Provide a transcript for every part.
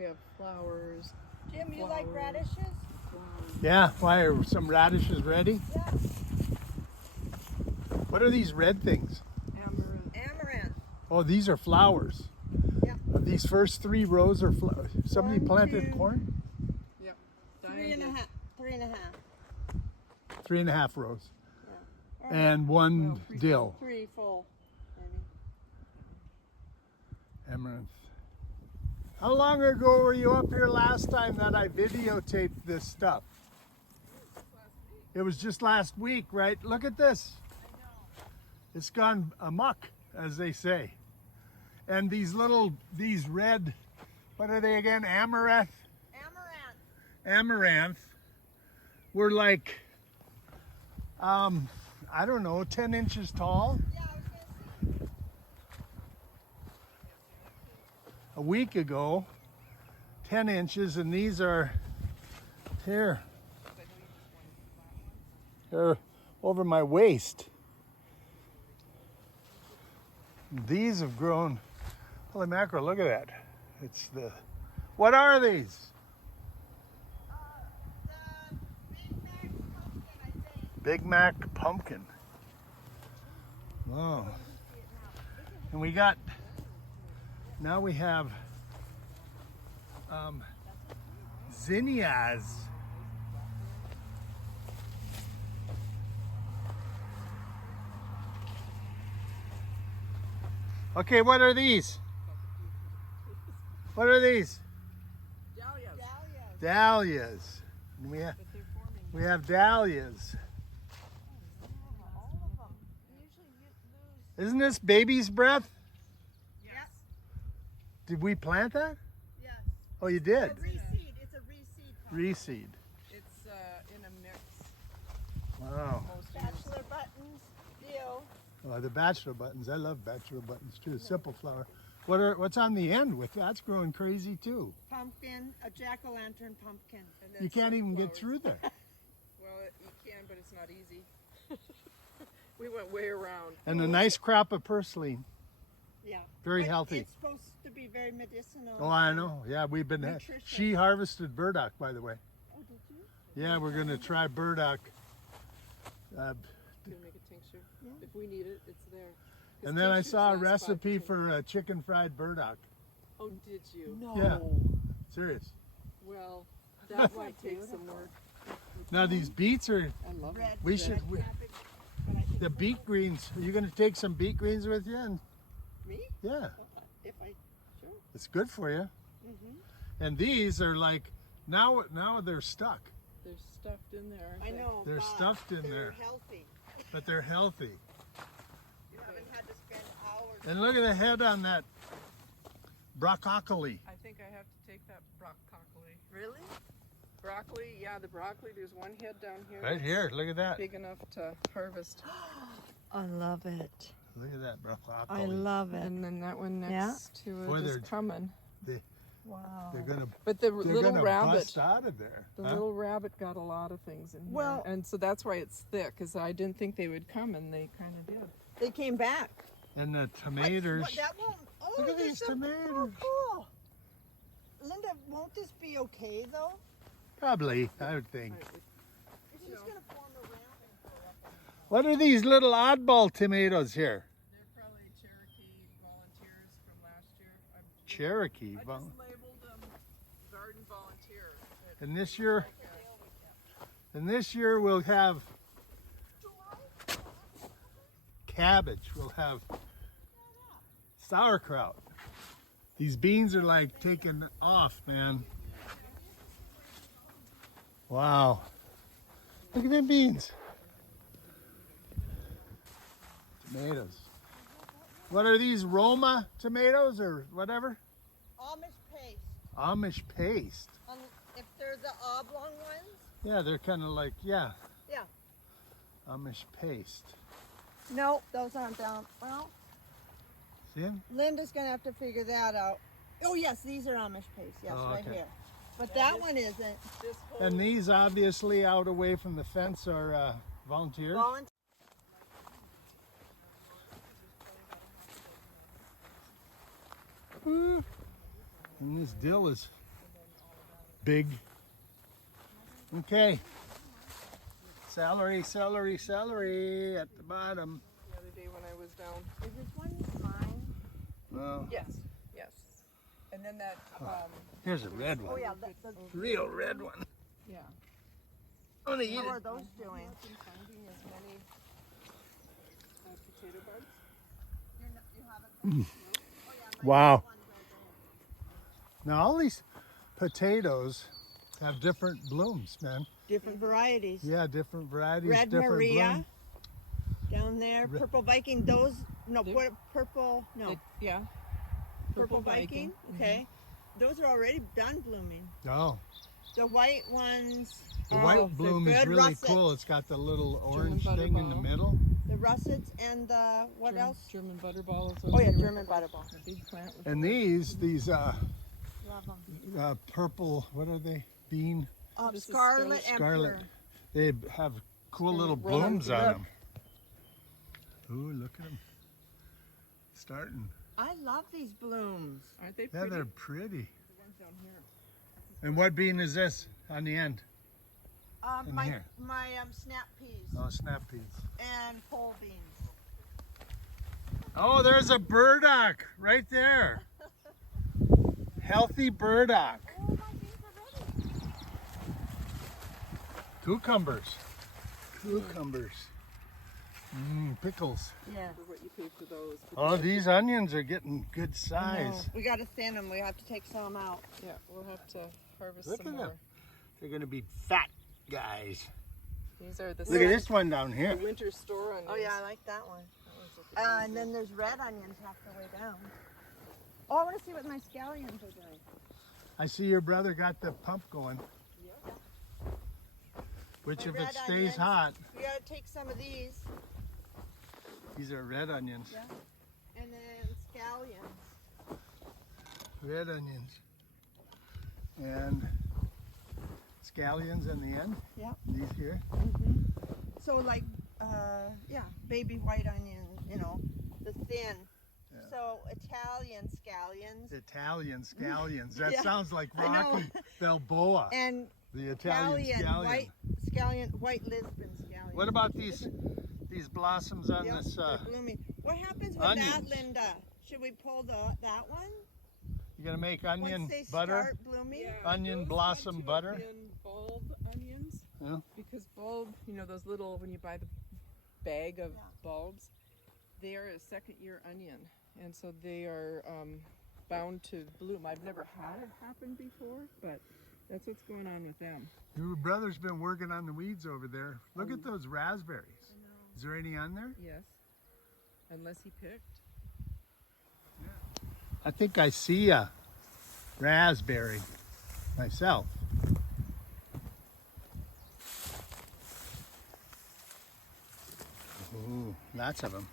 We have flowers. Jim, you like radishes? Yeah, why are some radishes ready? Yeah. What are these red things? Amaranth. Amaranth. Oh, these are flowers. Yeah. These first 3 rows are flowers. Somebody 1, planted 2, corn? Yep. 3 and a half. 3 and a half. 3.5 rows. Yeah. And 1 No, 3 dill. 3 full. Maybe. Amaranth. How long ago were you up here last time that I videotaped this stuff? It was just last week, right? Look at this. I know. It's gone amok, as they say. And these red, what are they again? Amaranth? Amaranth were like, I don't know, 10 inches tall. Yeah, I was going to say. A week ago, 10 inches, and these are here. They're over my waist. These have grown. Holy mackerel, look at that. It's the, what are these? The Big Mac pumpkin, I think. Big Mac pumpkin. Wow. And we got, now we have zinnias. Okay, what are these? What are these? Dahlias. Dahlias. Dahlias. And But they're forming. we have dahlias. All of them. Usually you lose. Isn't this baby's breath? Yes. Did we plant that? Yes. Oh, you did? It's a reseed. It's a reseed. pumpkin. Reseed. It's in a mix. Wow. Most years. Bachelor buttons. Deal. Oh, the bachelor buttons. I love bachelor buttons too. Simple flower. What's on the end with that's growing crazy too. Pumpkin, a jack-o'-lantern pumpkin. And then You can't even get sunflowers. through there. Well, you can, but it's not easy. We went way around. And a nice crop of purslane. Yeah. Very But healthy. It's supposed to be very medicinal. Oh, I know. Yeah, we've been. Nutritious. She harvested burdock, by the way. Oh, did you? Yeah, we're gonna try burdock. Can we make a tincture? Yeah. If we need it, it's there. 'Cause And then I tinctures saw a last recipe 5 to 10 for chicken fried burdock. Oh, did you? No. Yeah. Serious. Well, that might take some work. Now these beets are. I love Red, it. We red should- we- cabbage, but I think The beet greens. Are you gonna take some beet greens with you? And me? yeah, If I sure. it's good for you. Mm-hmm. And these are like now they're stuck, They're stuffed in there. Aren't I they? know. They're but stuffed in they're there. healthy. but they're healthy. You haven't had to spend hours. And look at the head on that broccoli. I think I have to take that broccoli. Really? Broccoli, yeah, the broccoli. There's one head down here. Right here. Look at that. Big enough to harvest. I love it. Look at that broccoli. I love it. And then that one Yeah. next to Boy, it is they're- coming. Wow. They're gonna. But the They're little gonna rabbit, bust out of there. the huh? little rabbit got a lot of things in here. Well- And so that's why it's thick, because I didn't think they would come, and they kind of did. They came back. And the tomatoes. What, that won't. Oh, Look at they're these so tomatoes. Cool. Linda, won't this be okay though? Probably, I would think. It's just gonna form around and What are these little oddball tomatoes here? They're probably Cherokee volunteers from last year. Cherokee. I just labeled them garden volunteer. And this year we'll have cabbage. We'll have sauerkraut. These beans are like taking off, man. Wow. Look at them beans. Tomatoes. What are these, Roma tomatoes or whatever? Amish paste. Amish paste. If they're the oblong ones. Yeah, they're kind of like, yeah, Yeah. Amish paste. No, those aren't down. Well, See 'em? Linda's gonna have to figure that out. Oh yes, these are Amish paste. Yes, Oh, right okay. here. But that one isn't. This whole And these obviously out away from the fence are volunteers. Volunteer. And this dill is big. Okay. Celery, celery, celery at the bottom. The other day when I was down. Is this one mine? Well, Yes, yes. And then that, here's a red one. Oh yeah, the Real red one. yeah. I'm gonna eat how are it. those doing? I've been finding as many potato bugs. Wow. Now all these potatoes have different blooms, man. Different varieties. Yeah, different varieties, Red different Maria bloom. down there. Purple Viking. Those no purple no Yeah. purple Viking. Okay, those are already done blooming. Oh, The white ones. the they're white bloom is good really russets. cool. It's got the little orange butter thing in the bottle. middle. The russets and the what else? German butterballs. Oh yeah, German butterball. A big plant with And these Love them. purple, what are they? Bean, This is Scarlet scarlet. Emperor. They have cool little roll blooms it on up. them. Ooh, look at them. Starting. I love these blooms. Aren't they Yeah, pretty? they're pretty. The ones down here. And what bean is this on the end? In My here. snap peas Oh, snap peas. and pole beans. Oh, there's a burdock right there. Healthy burdock. Oh, my beans are ready. Cucumbers. Cucumbers. Pickles. Yeah. For what you pay for those. Oh, these onions are getting good size. We got to thin them. We have to take some out. Yeah, we'll have to harvest Look some at more. them. They're going to be fat guys. These are the Look at this one down the here. winter store onions. Oh yeah, I like that one. That one's And then there's red onions half the way down. Oh, I want to see what my scallions are doing. I see your brother got the pump going. Which, My if it red stays onions. hot, We got to take some of these. these are red onions. Yeah. And then scallions. Red onions. And scallions in the end. Yep. These here. So like, yeah, baby white onion, you know, the thin. Yeah. So Italian scallions Italian scallions. That Yeah, sounds like I know. Rocky Balboa. and The Italian white Lisbon scallions. What about these blossoms on Yep, this? they're blooming. What happens with onions? that, Linda? Should we pull that one? You gonna make onion Once they butter? start blooming? Yeah, Onion those blossom need to butter? have been bulb onions. Yeah. Because bulb, you know, those little, when you buy the bag of Yeah. bulbs, they are a second year onion. And so they are bound to bloom. I've never had it happen before, but that's what's going on with them. Your brother's been working on the weeds over there. Look at those raspberries. Is there any on there? Yes. Unless he picked. I think I see a raspberry myself. Ooh, lots of them.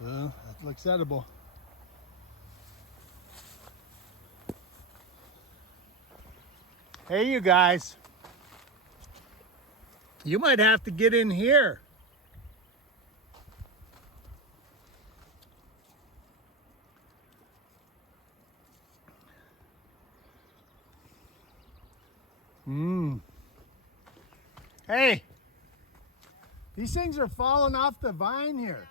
Well, that looks edible. Hey, you guys. You might have to get in here. Hey, these things are falling off the vine here.